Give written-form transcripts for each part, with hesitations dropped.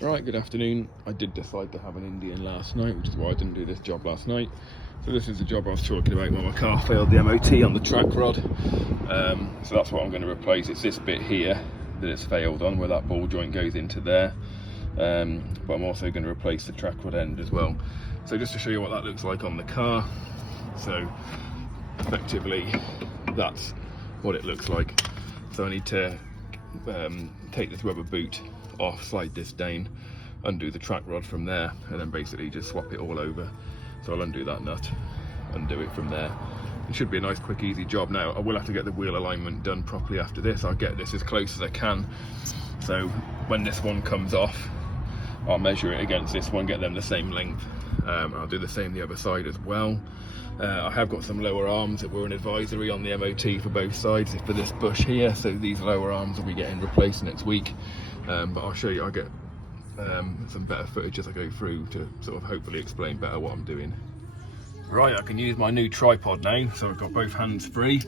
Right, good afternoon. I did decide to have an Indian last night, which is why I didn't do this job last night. So this is the job I was talking about when my car failed the MOT on the track rod. So that's what I'm going to replace. It's this bit here that it's failed on, where that ball joint goes into there. But I'm also going to replace the track rod end as well. So just to show you what that looks like on the car. So effectively, that's what it looks like. So I need to take this rubber boot off, slide this down, undo the track rod from there, and then basically just swap it all over. So I'll undo that nut, undo it from there. It should be a nice, quick, easy job. Now I will have to get the wheel alignment done properly after this. I'll get this as close as I can, so when this one comes off, I'll measure it against this one, get them the same length. I'll do the same the other side as well. I have got some lower arms that were an advisory on the MOT for both sides for this bush here, so these lower arms will be getting replaced next week. But I'll show you, I'll get some better footage as I go through to sort of hopefully explain better what I'm doing. Right, I can use my new tripod now, so I've got both hands free.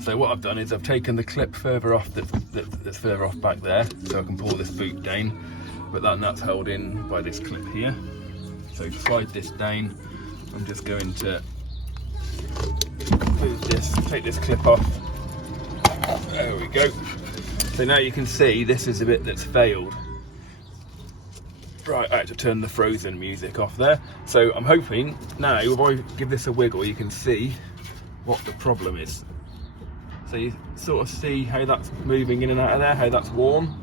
So what I've done is I've taken the clip further off that's further off back there, so I can pull this boot down, but that nut's held in by this clip here. So to slide this down, I'm just going to move this, take this clip off. There we go. So now you can see this is a bit that's failed. Right, I had to turn the Frozen music off there. So I'm hoping now, if I give this a wiggle, you can see what the problem is. So you sort of see how that's moving in and out of there, how that's worn.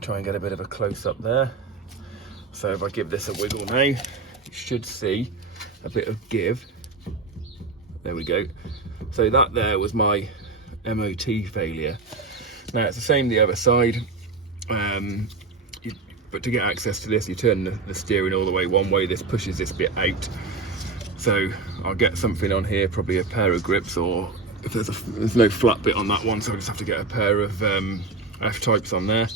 Try and get a bit of a close up there. So if I give this a wiggle now, you should see a bit of give. There we go. So that there was my MOT failure. Now it's the same the other side, but to get access to this, you turn the steering all the way one way. This pushes this bit out. So I'll get something on here, probably a pair of grips, or if there's no flat bit on that one, so I just have to get a pair of F-types on there.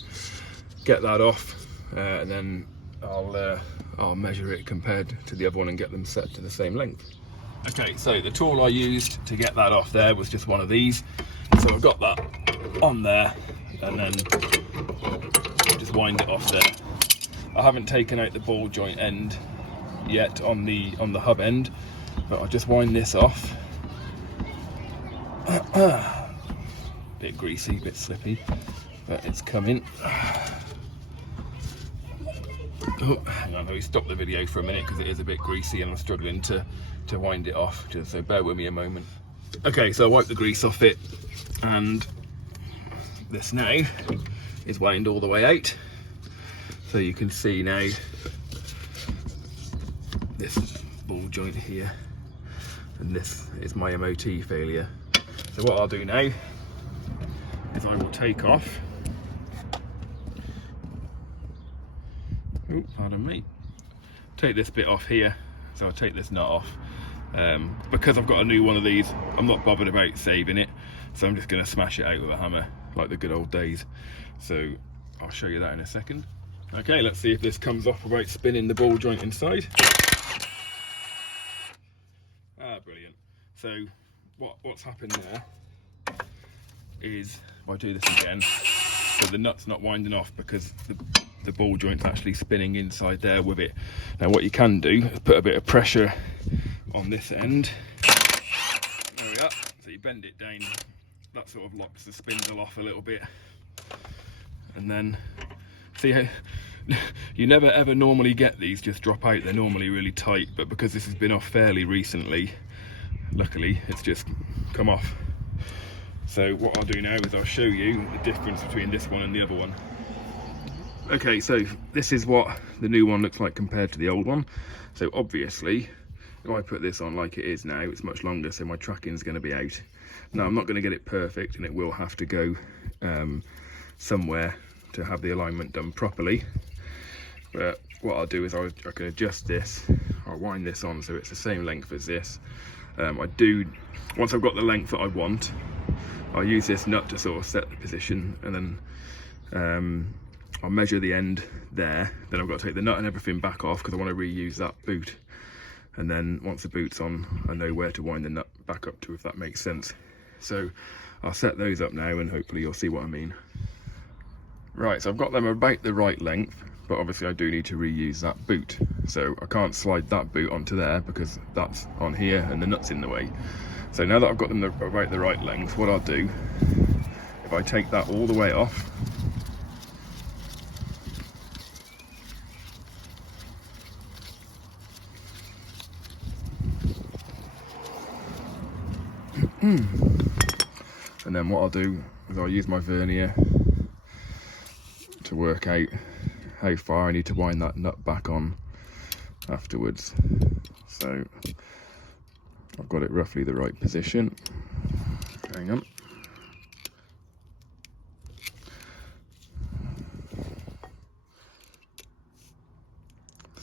Get that off, and then I'll measure it compared to the other one and get them set to the same length. Okay, so the tool I used to get that off there was just one of these. So I've got that on there, and then just wind it off there. I haven't taken out the ball joint end yet on the hub end, but I'll just wind this off. Bit greasy, bit slippy, but it's coming. Oh, hang on, let me stop the video for a minute because it is a bit greasy and I'm struggling to wind it off, so bear with me a moment. Okay, so I wiped the grease off it, and this now is wound all the way out. So you can see now this ball joint here, and this is my MOT failure. So what I'll do now is I will take off, oh, pardon me, take this bit off here. So I'll take this nut off. Because I've got a new one of these, I'm not bothered about saving it, so I'm just going to smash it out with a hammer like the good old days. So I'll show you that in a second. Okay, let's see if this comes off without spinning the ball joint inside. Ah, brilliant. So what's happened there is, if I do this again, so the nut's not winding off because the ball joint's actually spinning inside there with it. Now what you can do is put a bit of pressure on this end. There we are. So you bend it down, that sort of locks the spindle off a little bit, and then see how you never ever normally get these just drop out. They're normally really tight, but because this has been off fairly recently, luckily it's just come off. So what I'll do now is I'll show you the difference between this one and the other one. Okay, so this is what the new one looks like compared to the old one. So obviously, if I put this on like it is now, it's much longer, so my tracking is going to be out. Now I'm not going to get it perfect, and it will have to go somewhere to have the alignment done properly. But what I'll do is I can adjust this. I'll wind this on so it's the same length as this. Once I've got the length that I want, I'll use this nut to sort of set the position, and then I'll measure the end there. Then I've got to take the nut and everything back off because I want to reuse that boot. And then once the boot's on, I know where to wind the nut back up to, if that makes sense. So I'll set those up now and hopefully you'll see what I mean. Right, so I've got them about the right length, but obviously I do need to reuse that boot, so I can't slide that boot onto there because that's on here and the nut's in the way. So now that I've got them about the right length, what I'll do, if I take that all the way off, and then what I'll do is I'll use my vernier to work out how far I need to wind that nut back on afterwards. So I've got it roughly the right position. Hang on.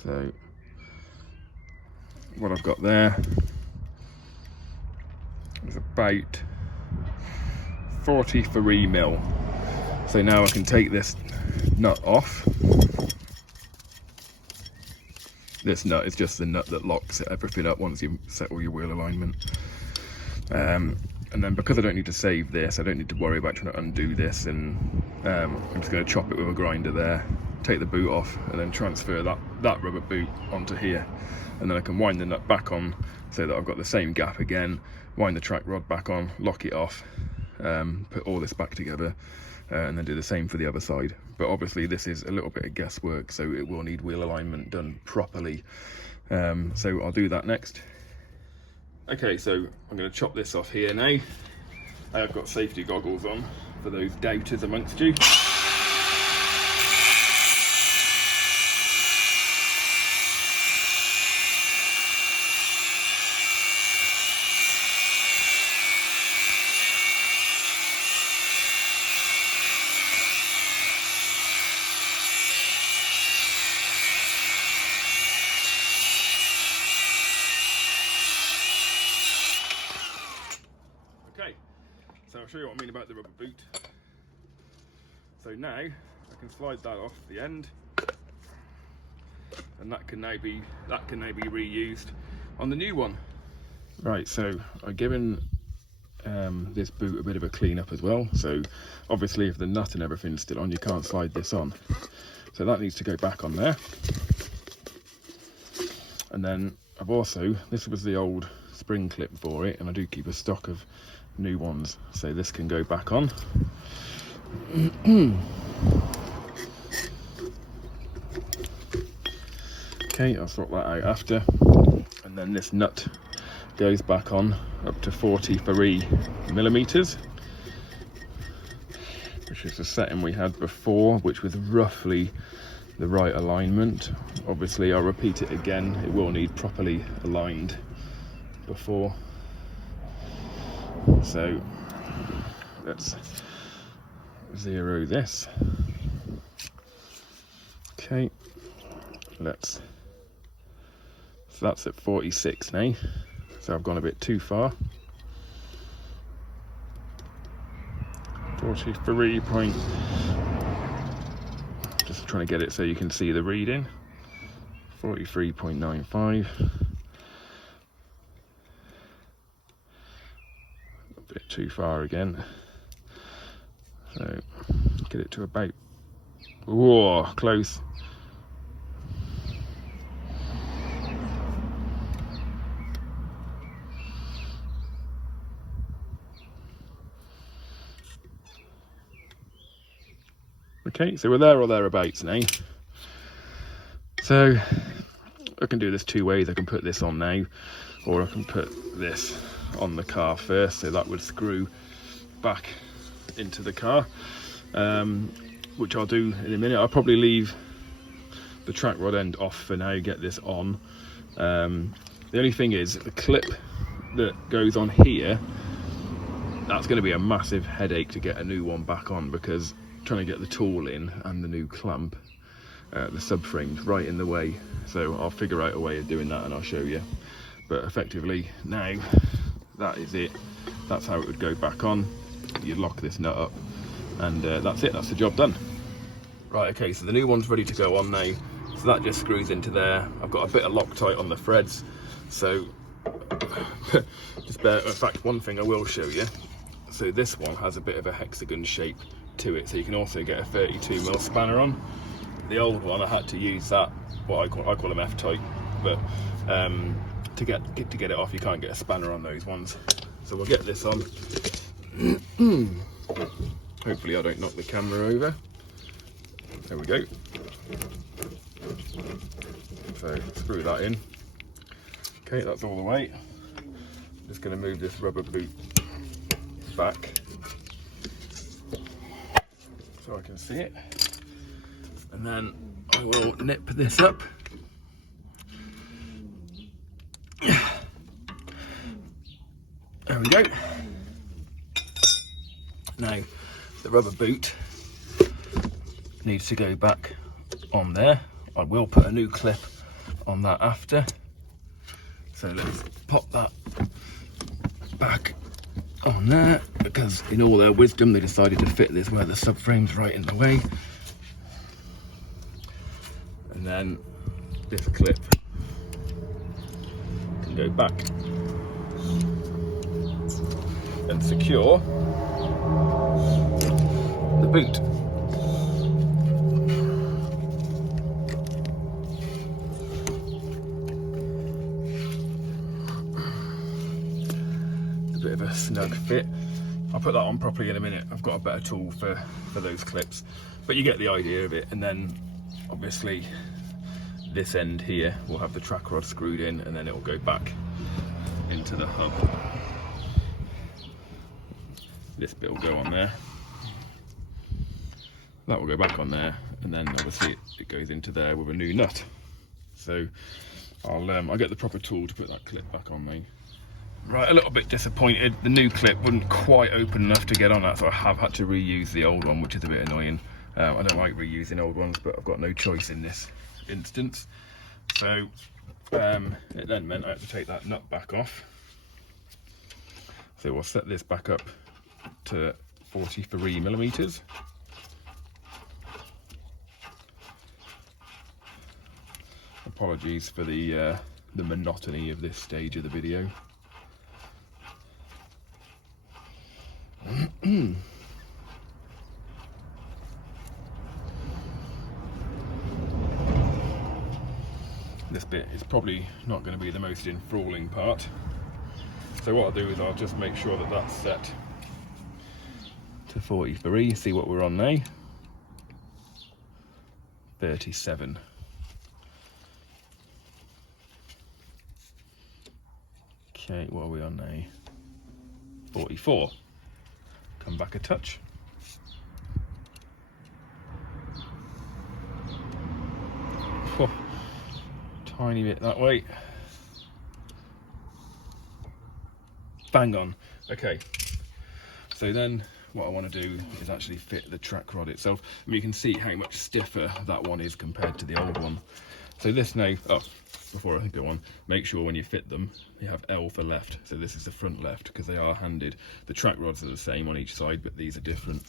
So what I've got there is about 43 mil. So now I can take this nut off. This nut is just the nut that locks everything up once you set all your wheel alignment. And then because I don't need to save this, I don't need to worry about trying to undo this, and I'm just going to chop it with a grinder there, take the boot off, and then transfer that rubber boot onto here. And then I can wind the nut back on so that I've got the same gap again, wind the track rod back on, lock it off, put all this back together, and then do the same for the other side. But obviously this is a little bit of guesswork, so it will need wheel alignment done properly. So I'll do that next. Okay, so I'm going to chop this off here now. I have got safety goggles on for those doubters amongst you. So I'll show you what I mean about the rubber boot. So now I can slide that off the end, and that can now be reused on the new one. Right, so I've given this boot a bit of a clean up as well. So obviously if the nut and everything's still on, you can't slide this on. So that needs to go back on there. And then I've also, this was the old spring clip for it, and I do keep a stock of new ones, so this can go back on. Okay, I'll sort that out after. And then this nut goes back on up to 43 millimeters, which is the setting we had before, which was roughly the right alignment. Obviously I'll repeat it again, it will need properly aligned before. So let's zero this. Okay, so that's at 46 now, so I've gone a bit too far. 43 point, just trying to get it so you can see the reading. 43.95. Bit too far again, so get it to about, whoa, close. Okay, so we're there or thereabouts now. So I can do this two ways. I can put this on now, or I can put this on the car first, so that would screw back into the car, which I'll do in a minute. I'll probably leave the track rod end off for now, get this on. The only thing is, the clip that goes on here, that's going to be a massive headache to get a new one back on, because trying to get the tool in and the new clamp, the subframe's right in the way. So I'll figure out a way of doing that and I'll show you. But effectively now, that is it. That's how it would go back on. You lock this nut up, and that's it, that's the job done. Right, okay, so the new one's ready to go on now. So that just screws into there. I've got a bit of Loctite on the threads, so just bear, in fact, one thing I will show you. So this one has a bit of a hexagon shape to it, so you can also get a 32mm spanner on. the old one, I had to use that, what I call them F-type, but to get it off, you can't get a spanner on those ones. So we'll get this on. Hopefully I don't knock the camera over. There we go. So screw that in. Okay, that's all the way. Just going to move this rubber boot back so I can see it. And then I will nip this up. There we go. Now, the rubber boot needs to go back on there. I will put a new clip on that after. So let's pop that back on there, because in all their wisdom they decided to fit this where the subframe's right in the way. And then this clip can go back and secure the boot. A bit of a snug fit. I'll put that on properly in a minute. I've got a better tool for those clips, but you get the idea of it. And then obviously this end here will have the track rod screwed in, and then it will go back into the hub. This bit will go on there, that will go back on there, and then obviously it goes into there with a new nut. So I'll get the proper tool to put that clip back on me. Right, a little bit disappointed. The new clip wouldn't quite open enough to get on that, so I have had to reuse the old one, which is a bit annoying. I don't like reusing old ones, but I've got no choice in this instance. So it then meant I had to take that nut back off. So we'll set this back up to 43 millimeters. Apologies for the monotony of this stage of the video. This bit is probably not going to be the most enthralling part. So what I'll do is I'll just make sure that that's set to 43, see what we're on now. 37. Okay, what are we on now? 44. Come back a touch. Oh, tiny bit that way. Bang on. Okay, so then what I want to do is actually fit the track rod itself. I mean, you can see how much stiffer that one is compared to the old one. So this now, before I go on, make sure when you fit them, you have L for left. So this is the front left, because they are handed. The track rods are the same on each side, but these are different.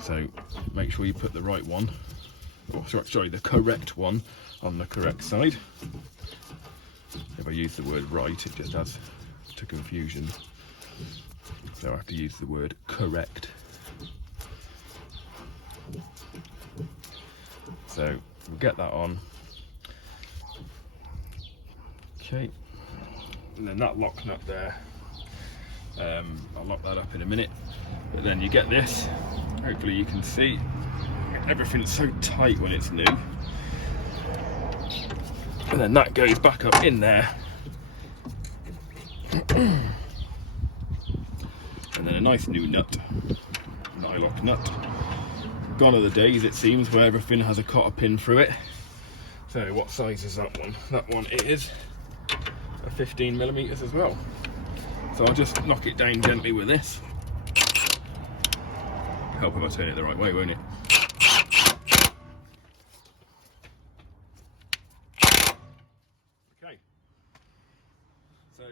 So make sure you put the right one, or sorry, the correct one on the correct side. If I use the word right, it just adds to confusion. So I have to use the word correct. So we'll get that on. Okay, and then that lock nut there, I'll lock that up in a minute, but then you get this, hopefully you can see, everything's so tight when it's new, and then that goes back up in there, and then a nice new nut, nylock nut. Gone are the days, it seems, where everything has a cotter pin through it. So what size is that one? That one is a 15 millimeters as well. So I'll just knock it down gently with this. Help if I turn it the right way, won't it? Okay. So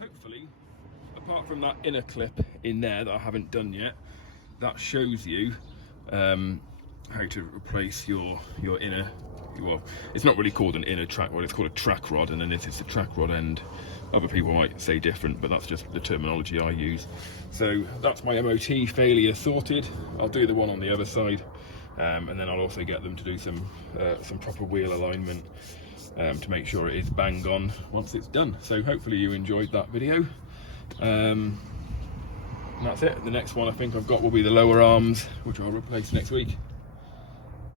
hopefully, apart from that inner clip in there that I haven't done yet, that shows you how to replace your inner, well, it's not really called an inner track rod, it's called a track rod, and then this is the track rod end. Other people might say different, but that's just the terminology I use. So that's my MOT failure sorted. I'll do the one on the other side and then I'll also get them to do some proper wheel alignment to make sure it is bang on once it's done. So hopefully you enjoyed that video. And that's it. The next one I think I've got will be the lower arms, which I'll replace next week.